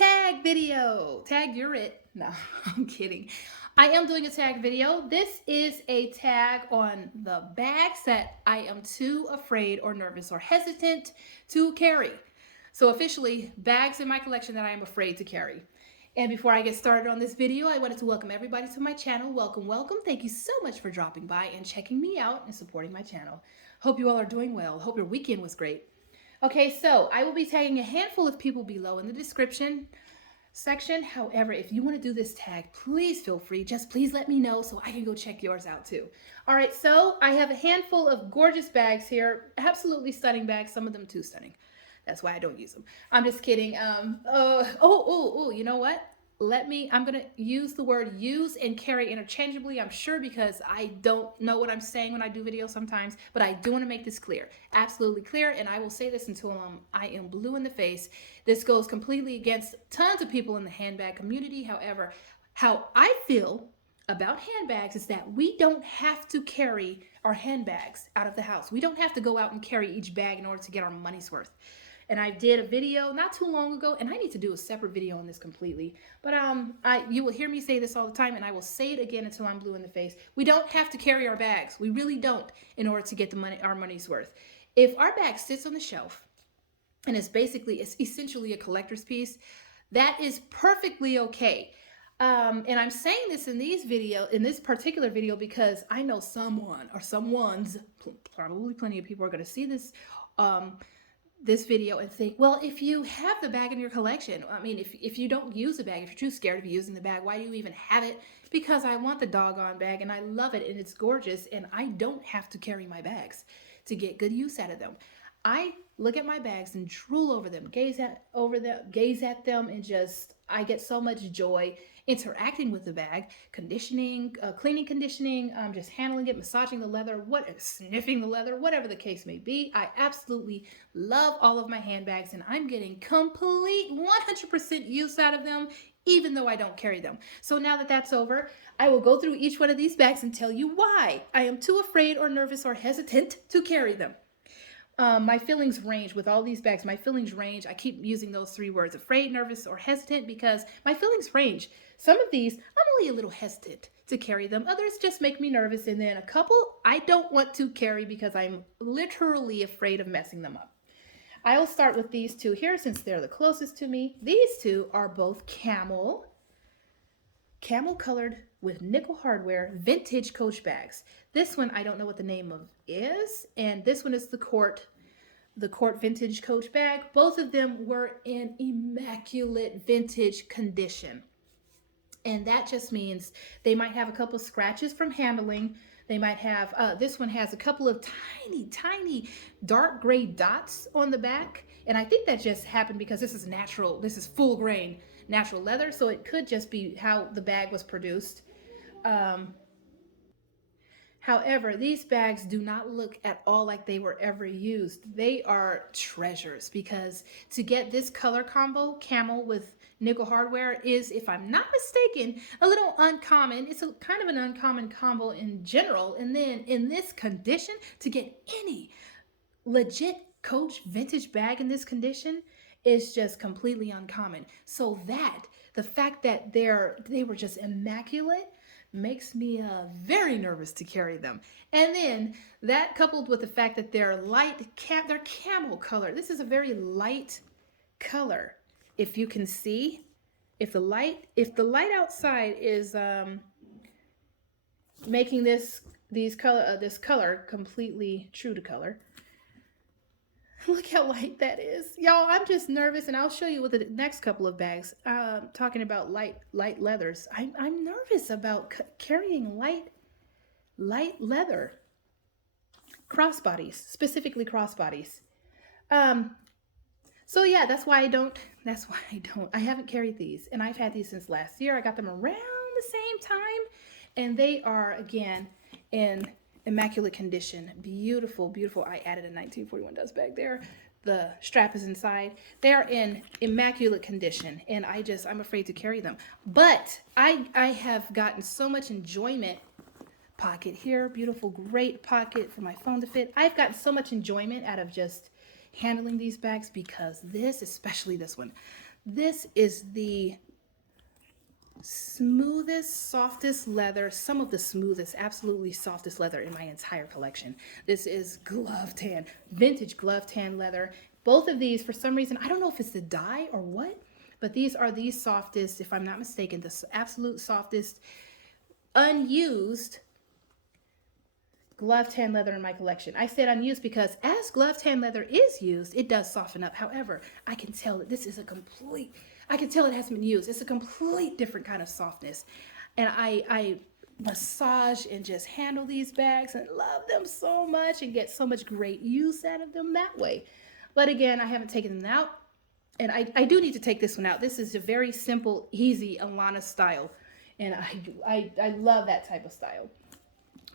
tag video. Tag, you're it. No, I'm kidding. I am doing a tag video. This is a tag on the bags that I am too afraid or nervous or hesitant to carry. So officially, bags in my collection that I am afraid to carry. And before I get started on this video, I wanted to welcome everybody to my channel. Welcome, welcome. Thank you so much for dropping by and checking me out and supporting my channel. Hope you all are doing well. Hope your weekend was great. Okay, so I will be tagging a handful of people below in the description section. However, if you want to do this tag, please feel free. Just please let me know so I can go check yours out too. All right, so I have a handful of gorgeous bags here. Absolutely stunning bags. Some of them too stunning. That's why I don't use them. I'm just kidding. You know what? I'm going to use the word use and carry interchangeably, I'm sure, because I don't know what I'm saying when I do videos sometimes, but I do want to make this clear, absolutely clear, and I will say this until I am blue in the face. This goes completely against tons of people in the handbag community. However, how I feel about handbags is that we don't have to carry our handbags out of the house. We don't have to go out and carry each bag in order to get our money's worth. And I did a video not too long ago, and I need to do a separate video on this completely. But you will hear me say this all the time, and I will say it again until I'm blue in the face. We don't have to carry our bags. We really don't, in order to get our money's worth. If our bag sits on the shelf, and it's essentially a collector's piece, that is perfectly okay. And I'm saying this in this particular video, because I know someone or someone's, probably plenty of people are going to see this video and think, well, if you have the bag in your collection, I mean, if you don't use the bag, if you're too scared of using the bag, why do you even have it? Because I want the doggone bag and I love it and it's gorgeous and I don't have to carry my bags to get good use out of them. I look at my bags and drool over them, gaze at them, and I get so much joy interacting with the bag, conditioning, cleaning, conditioning, just handling it, massaging the leather, sniffing the leather, whatever the case may be. I absolutely love all of my handbags, and I'm getting complete 100% use out of them, even though I don't carry them. So now that that's over, I will go through each one of these bags and tell you why I am too afraid or nervous or hesitant to carry them. My feelings range with all these bags. My feelings range. I keep using those three words, afraid, nervous, or hesitant, because my feelings range. Some of these, I'm only a little hesitant to carry them. Others just make me nervous. And then a couple I don't want to carry because I'm literally afraid of messing them up. I'll start with these two here since they're the closest to me. These two are both camel colored with nickel hardware vintage Coach bags. This one I don't know what the name of is, and this one is the Court vintage Coach bag. Both of them were in immaculate vintage condition, and that just means they might have a couple of scratches from handling. They might have, this one has a couple of tiny dark gray dots on the back, and I think that just happened because this is natural. This is full grain natural leather, so it could just be how the bag was produced. However, these bags do not look at all like they were ever used. They are treasures, because to get this color combo, camel with nickel hardware, is, if I'm not mistaken, a little uncommon. It's a kind of an uncommon combo in general. And then in this condition, to get any legit Coach vintage bag in this condition is just completely uncommon. So the fact that they were just immaculate makes me very nervous to carry them. And then that, coupled with the fact that they're they're camel color. This is a very light color. If you can see, if the light outside is making this color completely true to color. Look how light that is. Y'all, I'm just nervous, and I'll show you with the next couple of bags, talking about light leathers. I'm nervous about carrying light leather. Crossbodies, specifically crossbodies. So yeah, that's why I don't. I haven't carried these, and I've had these since last year. I got them around the same time, and they are, again, in immaculate condition. Beautiful. I added a 1941 dust bag there. The strap is inside. They're in immaculate condition, and I'm afraid to carry them. But I have gotten so much enjoyment. Pocket here, beautiful, great pocket for my phone to fit. I've gotten so much enjoyment out of just handling these bags, because especially this one, This is the smoothest, softest leather, some of the smoothest, absolutely softest leather in my entire collection. This is glove tan, vintage glove tan leather. Both of these, for some reason, I don't know if it's the dye or what, but these are the softest, if I'm not mistaken, the absolute softest, unused glove tan leather in my collection. I said unused because as glove tan leather is used, it does soften up. However, I can tell that this is I can tell it hasn't been used. It's a complete different kind of softness. And I massage and just handle these bags and love them so much and get so much great use out of them that way. But again, I haven't taken them out. And I do need to take this one out. This is a very simple, easy Alana style. And I love that type of style.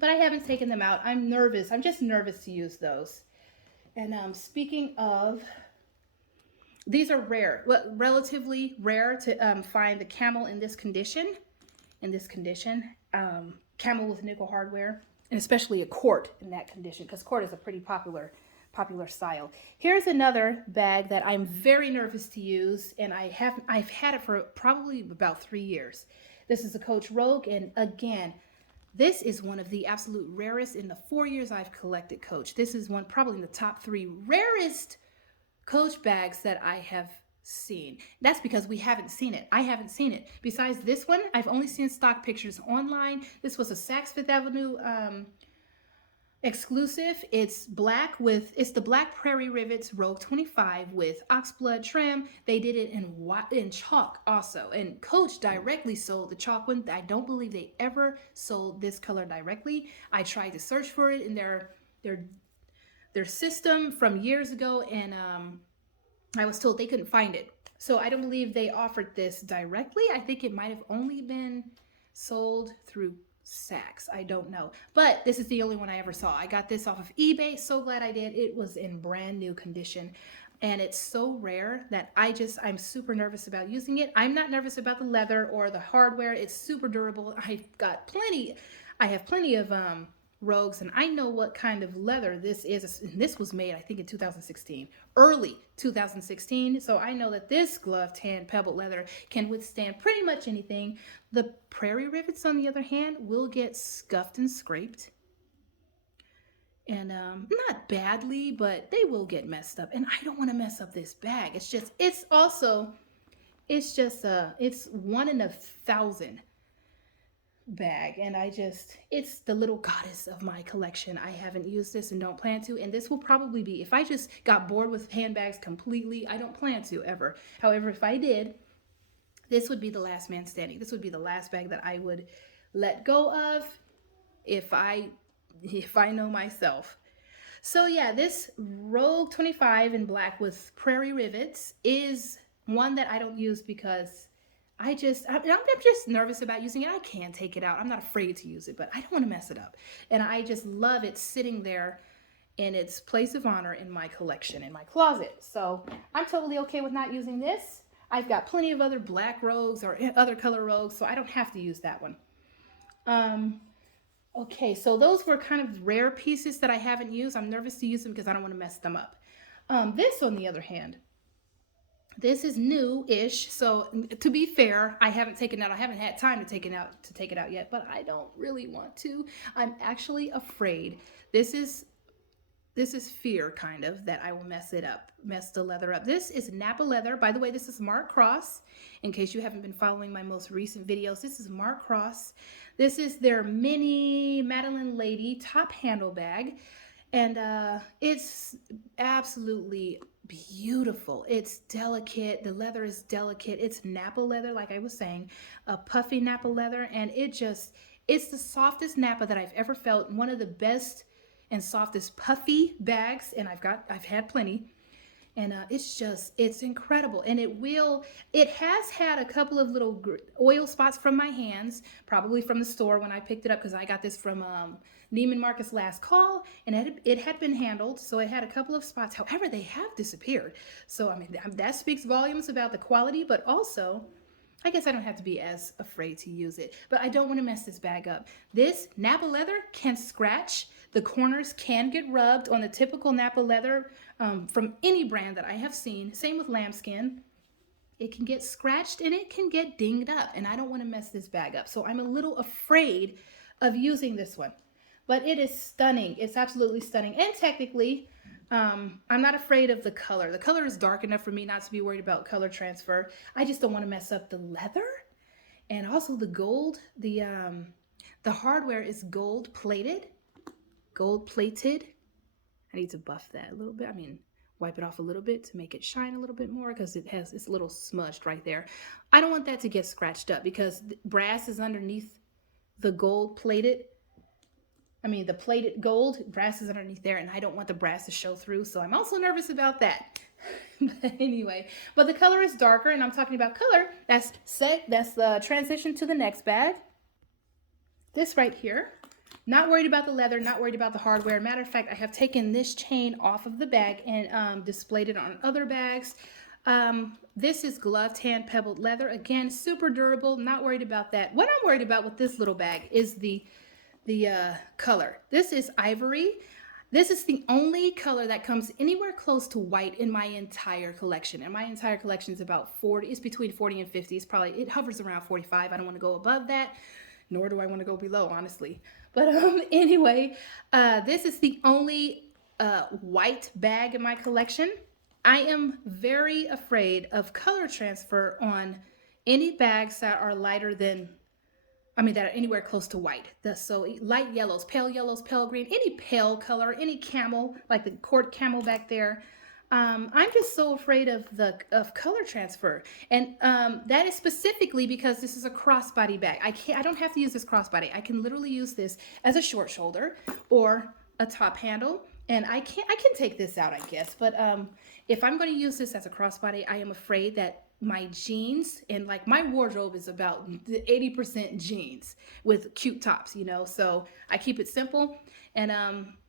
But I haven't taken them out. I'm nervous. I'm just nervous to use those. And speaking of, these are rare, relatively rare to find the camel in this condition. Camel with nickel hardware, and especially a quart in that condition, because quart is a pretty popular style. Here's another bag that I'm very nervous to use, and I've had it for probably about 3 years. This is a Coach Rogue, and again, this is one of the absolute rarest in the 4 years I've collected Coach. This is one probably in the top 3 rarest Coach bags that I have seen. That's because we haven't seen it. I haven't seen it. Besides this one, I've only seen stock pictures online. This was a Saks Fifth Avenue exclusive. It's the black prairie rivets Rogue 25 with oxblood trim. They did it in chalk also, and Coach directly sold the chalk one. I don't believe they ever sold this color directly. I tried to search for it in their system from years ago, and I was told they couldn't find it. So I don't believe they offered this directly. I think it might have only been sold through Saks. I don't know. But this is the only one I ever saw. I got this off of eBay. So glad I did. It was in brand new condition. And it's so rare that I'm super nervous about using it. I'm not nervous about the leather or the hardware. It's super durable. I have plenty of Rogues, and I know what kind of leather this is. And this was made, I think, in 2016, early 2016. So I know that this glove tan pebbled leather can withstand pretty much anything. The prairie rivets, on the other hand, will get scuffed and scraped. And not badly, but they will get messed up. And I don't want to mess up this bag. It's one in 1,000 bag, and it's the little goddess of my collection. I haven't used this and don't plan to, and this will probably be, if I just got bored with handbags completely, I don't plan to ever. However, if I did, this would be the last man standing. This would be the last bag that I would let go of if I know myself. So yeah, this Rogue 25 in black with prairie rivets is one that I don't use because I'm just nervous about using it. I can take it out. I'm not afraid to use it, but I don't want to mess it up. And I just love it sitting there in its place of honor in my collection, in my closet. So I'm totally okay with not using this. I've got plenty of other black Rogues or other color Rogues, so I don't have to use that one. Okay, so those were kind of rare pieces that I haven't used. I'm nervous to use them because I don't want to mess them up. This, on the other hand, this is new-ish, so to be fair, I haven't had time to take it out yet, but I don't really want to. I'm actually afraid. This is fear, kind of, that I will mess the leather up. This is Napa leather. By the way, this is Mark Cross. In case you haven't been following my most recent videos, this is Mark Cross. This is their mini Madeline Lady top handle bag, and it's absolutely beautiful. It's delicate. The leather is delicate. It's Napa leather, like I was saying, a puffy Napa leather, and it's the softest Napa that I've ever felt. One of the best and softest puffy bags, and I've had plenty, and it's incredible. And it has had a couple of little oil spots from my hands, probably from the store when I picked it up, because I got this from Neiman Marcus last call, and it had been handled, so it had a couple of spots. However, they have disappeared. So I mean, that speaks volumes about the quality, but also I guess I don't have to be as afraid to use it, but I don't want to mess this bag up. This Napa leather can scratch. The corners can get rubbed on the typical Napa leather from any brand that I have seen. Same with lambskin. it can get scratched and it can get dinged up, and I don't want to mess this bag up. So I'm a little afraid of using this one. But it is stunning. It's absolutely stunning. And technically, I'm not afraid of the color. The color is dark enough for me not to be worried about color transfer. I just don't want to mess up the leather. And also the gold, the hardware is gold plated. Gold plated. I need to buff that a little bit. I mean, wipe it off a little bit to make it shine a little bit more because it's a little smudged right there. I don't want that to get scratched up because brass is underneath the gold plated. I mean, the plated gold, brass is underneath there, and I don't want the brass to show through, so I'm also nervous about that. But anyway, but the color is darker, and I'm talking about color. That's the transition to the next bag. This right here. Not worried about the leather, not worried about the hardware. Matter of fact, I have taken this chain off of the bag and displayed it on other bags. This is gloved hand pebbled leather. Again, super durable, not worried about that. What I'm worried about with this little bag is the color. This is ivory. This is the only color that comes anywhere close to white in my entire collection. And my entire collection is about 40. It's between 40 and 50. It hovers around 45. I don't want to go above that, nor do I want to go below, honestly. But anyway, this is the only white bag in my collection. I am very afraid of color transfer on any bags that are lighter than, that are anywhere close to white. So light yellows, pale green, any pale color, any camel, like the court camel back there. I'm just so afraid of color transfer, and that is specifically because this is a crossbody bag. I don't have to use this crossbody. I can literally use this as a short shoulder or a top handle, and I can take this out, I guess. But if I'm going to use this as a crossbody, I am afraid that my jeans, and like my wardrobe is about 80% jeans with cute tops, so I keep it simple, and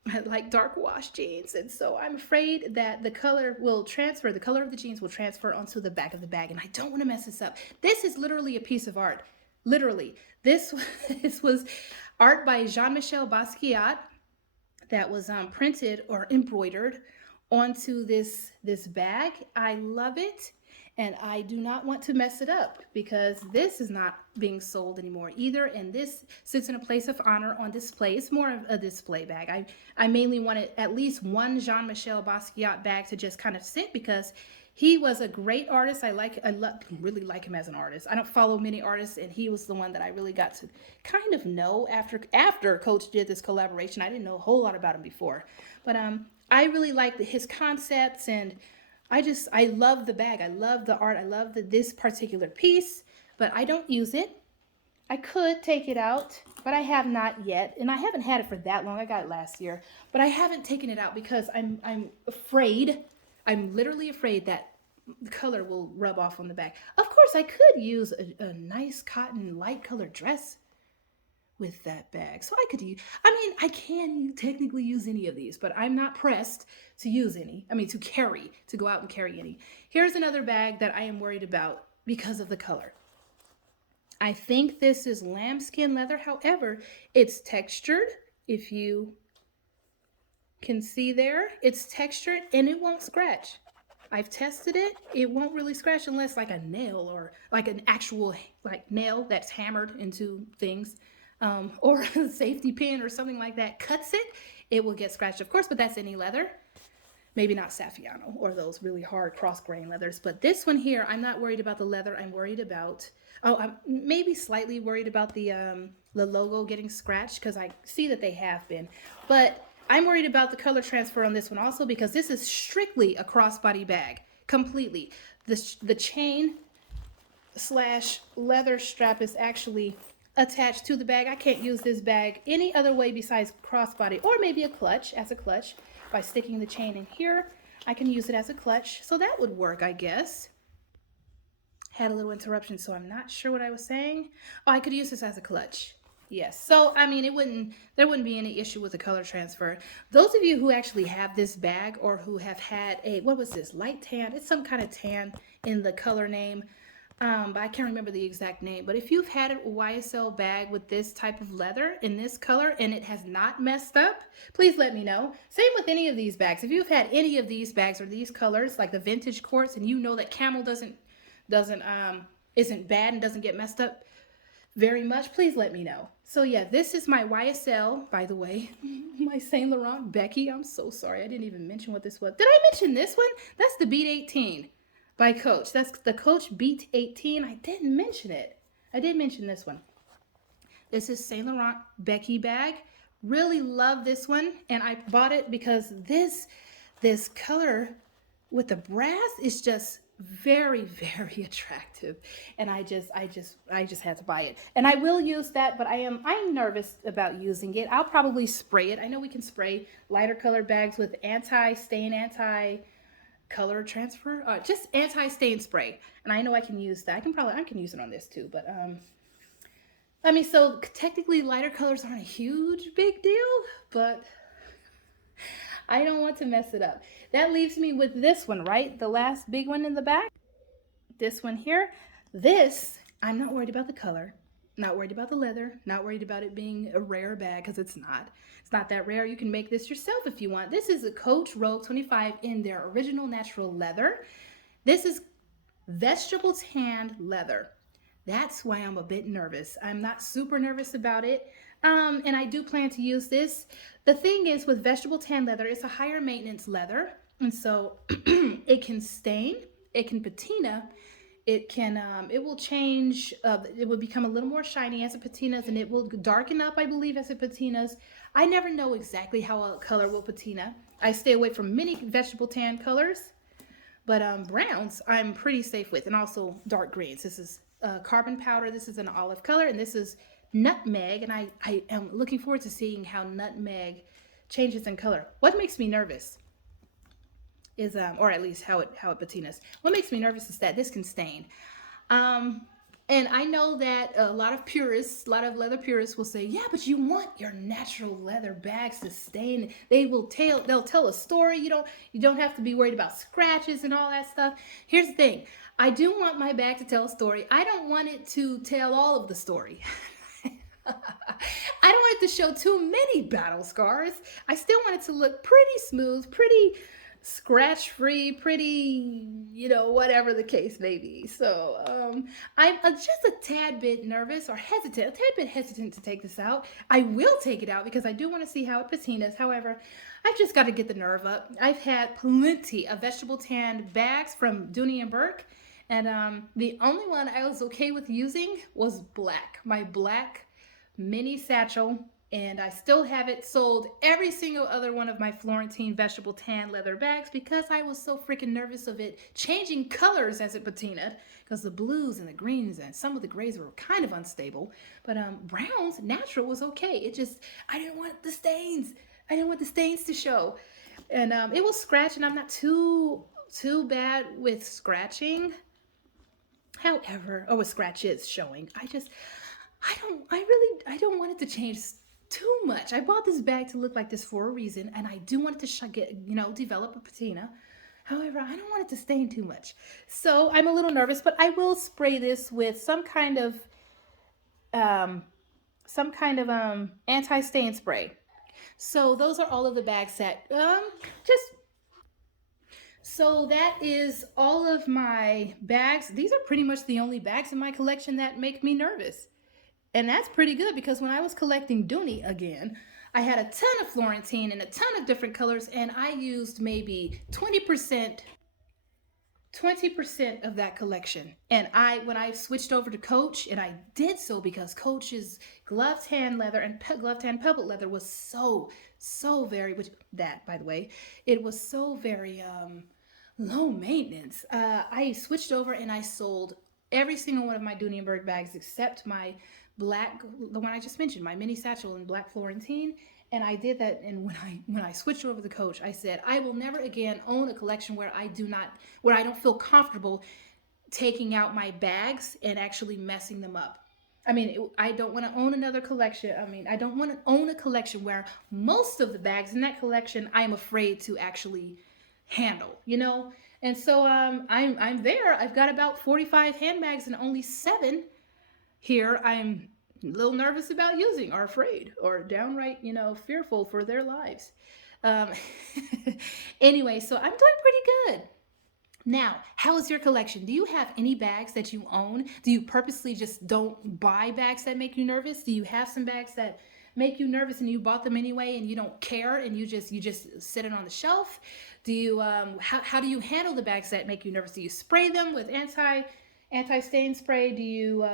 I like dark wash jeans, and so I'm afraid that the color of the jeans will transfer onto the back of the bag, and I don't want to mess this up. This is literally a piece of art. Literally, this was art by Jean-Michel Basquiat that was printed or embroidered onto this bag. I love it. And I do not want to mess it up because this is not being sold anymore either. And this sits in a place of honor on display. It's more of a display bag. I mainly wanted at least one Jean-Michel Basquiat bag to just kind of sit because he was a great artist. I really like him as an artist. I don't follow many artists, and he was the one that I really got to kind of know after Coach did this collaboration. I didn't know a whole lot about him before. But I really liked his concepts, and I love the bag. I love the art. I love this particular piece, but I don't use it. I could take it out, but I have not yet. And I haven't had it for that long. I got it last year, but I haven't taken it out because I'm afraid. I'm literally afraid that the color will rub off on the bag. Of course, I could use a nice cotton light colored dress with that bag. So I can technically use any of these, but I'm not pressed to use any. To go out and carry any. Here's another bag that I am worried about because of the color. I think this is lambskin leather. However, it's textured. If you can see there, it's textured and it won't scratch. I've tested it. It won't really scratch unless like a nail or like an actual nail that's hammered into things. Or a safety pin or something like that cuts it, it will get scratched, of course, but that's any leather. Maybe not Saffiano or those really hard cross grain leathers, but this one here, I'm not worried about the leather. I'm worried about, I'm maybe slightly worried about the logo getting scratched because I see that they have been, but I'm worried about the color transfer on this one also because this is strictly a crossbody bag, completely. The chain / leather strap is actually attached to the bag. I can't use this bag any other way besides crossbody, or maybe a clutch, by sticking the chain in here. I can use it as a clutch, so that would work, I guess. Had a little interruption, so I'm not sure what I was saying. Oh, I could use this as a clutch. Yes, so there wouldn't be any issue with the color transfer. Those of you who actually have this bag or who have had what was this, light tan? It's some kind of tan in the color name. But I can't remember the exact name. But if you've had a YSL bag with this type of leather in this color and it has not messed up, please let me know. Same with any of these bags. If you've had any of these bags or these colors, like the vintage quartz, and you know that camel doesn't doesn't isn't bad and doesn't get messed up very much, please let me know. So yeah, this is my YSL, by the way. My Saint Laurent Becky. I'm so sorry. I didn't even mention what this was. Did I mention this one? That's the Beat 18 by Coach. That's the Coach Beat 18. I didn't mention it. I did mention this one. This is Saint Laurent Becky bag. Really love this one, and I bought it because this color with the brass is just very very attractive, and I just had to buy it. And I will use that, but I'm nervous about using it. I'll probably spray it. I know we can spray lighter colored bags with anti-stain, anti-color transfer, just anti-stain spray, and I know I can use that. I can use it on this too, but I mean, so technically lighter colors aren't a huge big deal, but I don't want to mess it up. That leaves me with this one, right? The last big one in the back. This one here. This, I'm not worried about the color, not worried about the leather, not worried about it being a rare bag, because it's not. It's not that rare. You can make this yourself if you want. This is a Coach Rogue 25 in their original natural leather. This is vegetable tanned leather. That's why I'm a bit nervous. I'm not super nervous about it. And I do plan to use this. The thing is with vegetable tan leather, it's a higher maintenance leather. And so it can stain, it can patina, it will change, it will become a little more shiny as it patinas, and it will darken up, I believe, as it patinas. I never know exactly how a color will patina. I stay away from many vegetable tan colors, but browns I'm pretty safe with, and also dark greens. This is carbon powder, this is an olive color, and this is nutmeg, and I am looking forward to seeing how nutmeg changes in color. What makes me nervous is, or at least how it patinas. What makes me nervous is that this can stain. And I know that a lot of purists, a lot of leather purists will say, yeah, but you want your natural leather bags to stain. They'll tell a story. You don't have to be worried about scratches and all that stuff. Here's the thing. I do want my bag to tell a story. I don't want it to tell all of the story. I don't want it to show too many battle scars. I still want it to look pretty smooth, pretty scratch free, pretty, whatever the case may be. So I'm just a tad bit nervous or hesitant, a tad bit hesitant to take this out. I will take it out because I do want to see how it patinas. However, I've just got to get the nerve up. I've had plenty of vegetable tanned bags from Dooney and Burke, and the only one I was okay with using was black, my black mini satchel. And I still haven't sold every single other one of my Florentine vegetable tan leather bags because I was so freaking nervous of it changing colors as it patinaed, because the blues and the greens and some of the grays were kind of unstable. But browns, natural, was okay. It just, I didn't want the stains. I didn't want the stains to show. And it will scratch, and I'm not too bad with scratching. However, with scratches showing. I don't want it to change too much. I bought this bag to look like this for a reason, and I do want it to develop a patina. However, I don't want it to stain too much. So I'm a little nervous, but I will spray this with some kind of anti-stain spray. So those are all of the bags that so that is all of my bags. These are pretty much the only bags in my collection that make me nervous. And that's pretty good, because when I was collecting Dooney again, I had a ton of Florentine and a ton of different colors, and I used maybe 20% of that collection. And when I switched over to Coach, and I did so because Coach's glove tan leather and glove tan pebble leather was so very, which that, by the way, it was so very low maintenance. I switched over and I sold every single one of my Dooney & Burke bags except my black, the one I just mentioned, my mini satchel in black Florentine. And I did that, and when I switched over to Coach, I said I will never again own a collection where I don't feel comfortable taking out my bags and actually messing them up. I mean, I don't want to own another collection. I don't want to own a collection where most of the bags in that collection I'm afraid to actually handle, And so I'm there. I've got about 45 handbags and only 7 here I'm a little nervous about using, or afraid, or downright, fearful for their lives. Anyway, so I'm doing pretty good. Now, how is your collection? Do you have any bags that you own? Do you purposely just don't buy bags that make you nervous? Do you have some bags that make you nervous and you bought them anyway and you don't care and you just sit it on the shelf? Do you how do you handle the bags that make you nervous? Do you spray them with anti stain spray? Do you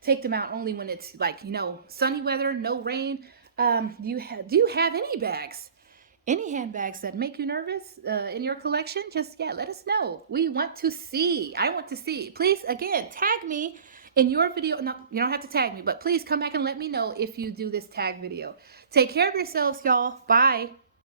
take them out only when it's like sunny weather, no rain? Do you have any bags? Any handbags that make you nervous in your collection? Just, yeah, let us know. We want to see. I want to see. Please, again, tag me in your video. No, you don't have to tag me, but please come back and let me know if you do this tag video. Take care of yourselves, y'all. Bye.